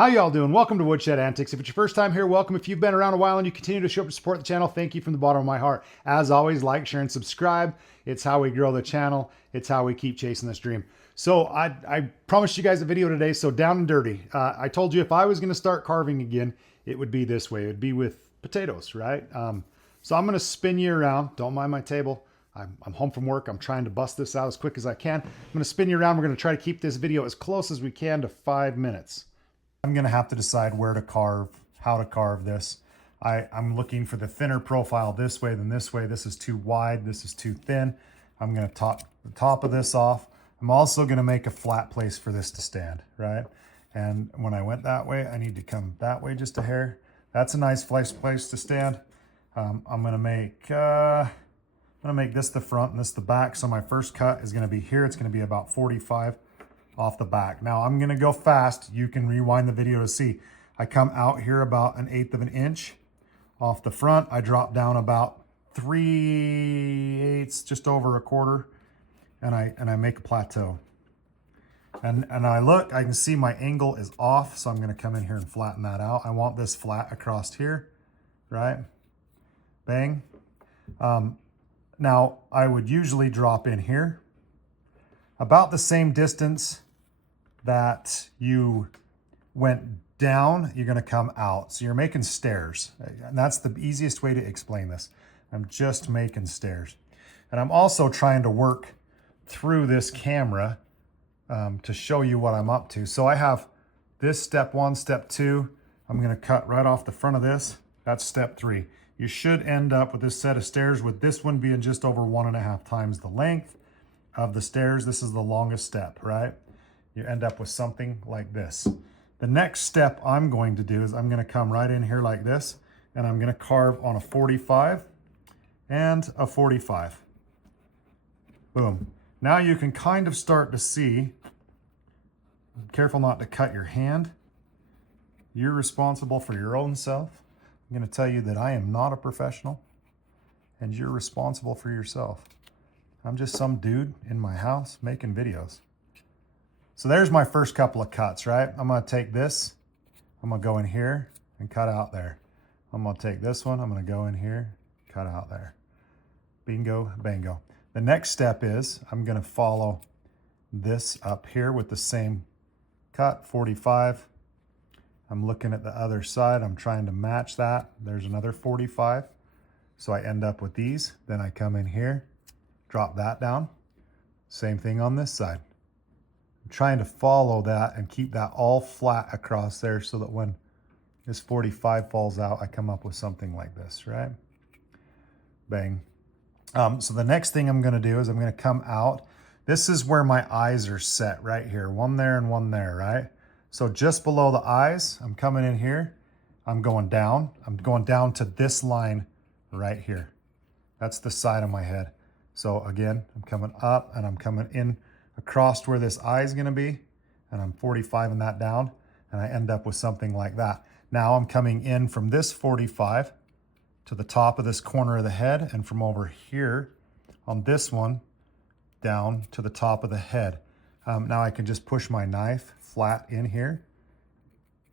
How y'all doing? Welcome to Woodshed Antics. If it's your first time here, welcome. If you've been around a while and you continue to show up to support the channel, thank you from the bottom of my heart. As always, like, share, and subscribe. It's how we grow the channel. It's how we keep chasing this dream. So I promised you guys a video today, so down and dirty. I told you if I was going to start carving again, it would be this way. It would be with potatoes, right? So I'm going to spin you around. Don't mind my table. I'm home from work. I'm trying to bust this out as quick as I can. I'm going to spin you around. We're going to try to keep this video as close as we can to 5 minutes. I'm going to have to decide where to carve, how to carve this. I'm looking for the thinner profile this way than this way. This is too wide. This is too thin. I'm going to top the top of this off. I'm also going to make a flat place for this to stand, right? And when I went that way, I need to come that way just a hair. That's a nice place to stand. I'm going to make this the front and this the back. So my first cut is going to be here. It's going to be about 45 off the back. Now I'm going to go fast. You can rewind the video to see. I come out here about 1/8 of an inch off the front. I drop down about 3/8, just over a quarter, and I make a plateau. And I can see my angle is off, so I'm going to come in here and flatten that out. I want this flat across here, right? Bang. Now I would usually drop in here about the same distance that you went down, you're going to come out. So you're making stairs. And that's the easiest way to explain this. I'm just making stairs. And I'm also trying to work through this camera to show you what I'm up to. So I have this step 1, step 2. I'm going to cut right off the front of this. That's step 3. You should end up with this set of stairs with this one being just over 1.5 times the length of the stairs. This is the longest step, right? You end up with something like this. The next step I'm going to do is I'm going to come right in here like this, and I'm going to carve on a 45 and a 45. Boom. Now you can kind of start to see, careful not to cut your hand. You're responsible for your own self. I'm going to tell you that I am not a professional, and you're responsible for yourself. I'm just some dude in my house making videos. So there's my first couple of cuts, right? I'm going to take this. I'm going to go in here and cut out there. I'm going to take this one. I'm going to go in here, cut out there. Bingo, bango. The next step is I'm going to follow this up here with the same cut, 45. I'm looking at the other side. I'm trying to match that. There's another 45. So I end up with these. Then I come in here, drop that down. Same thing on this side. I'm trying to follow that and keep that all flat across there so that when this 45 falls out, I come up with something like this, right? Bang. So the next thing I'm going to do is I'm going to come out. This is where my eyes are set right here. One there and one there, right? So just below the eyes, I'm coming in here. I'm going down. I'm going down to this line right here. That's the side of my head. So again, I'm coming up and I'm coming in across where this eye is going to be, and I'm 45ing that down, and I end up with something like that. Now I'm coming in from this 45 to the top of this corner of the head, and from over here on this one down to the top of the head. Now I can just push my knife flat in here,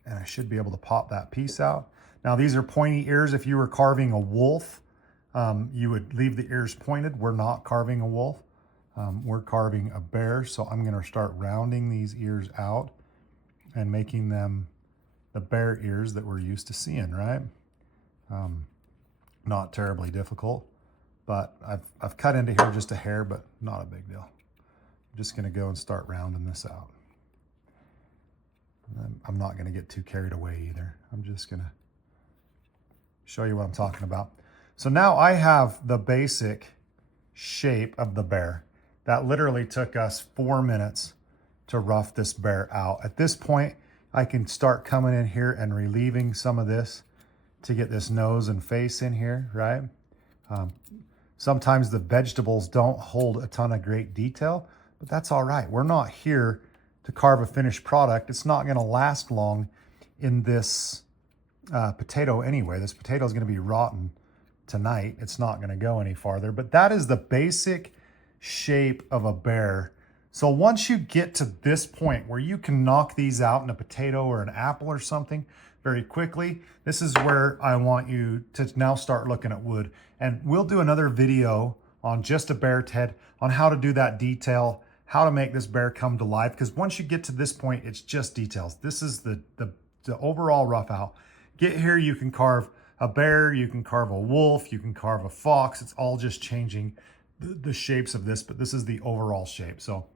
and I should be able to pop that piece out. Now these are pointy ears. If you were carving a wolf, you would leave the ears pointed. We're not carving a wolf. We're carving a bear, so I'm going to start rounding these ears out and making them the bear ears that we're used to seeing, right? Not terribly difficult, but I've cut into here just a hair, but not a big deal. I'm just going to go and start rounding this out. I'm not going to get too carried away either. I'm just going to show you what I'm talking about. So now I have the basic shape of the bear. That literally took us 4 minutes to rough this bear out. At this point, I can start coming in here and relieving some of this to get this nose and face in here, right? Sometimes the vegetables don't hold a ton of great detail, but that's all right. We're not here to carve a finished product. It's not gonna last long in this potato anyway. This potato is gonna be rotten tonight. It's not gonna go any farther, but that is the basic shape of a bear. So once you get to this point where you can knock these out in a potato or an apple or something very quickly, this is where I want you to now start looking at wood. And we'll do another video on just a bear's head on how to do that detail, how to make this bear come to life. Because once you get to this point, it's just details. This is the overall rough out. Get here, you can carve a bear, you can carve a wolf, you can carve a fox. It's all just changing the shapes of this, but this is the overall shape. So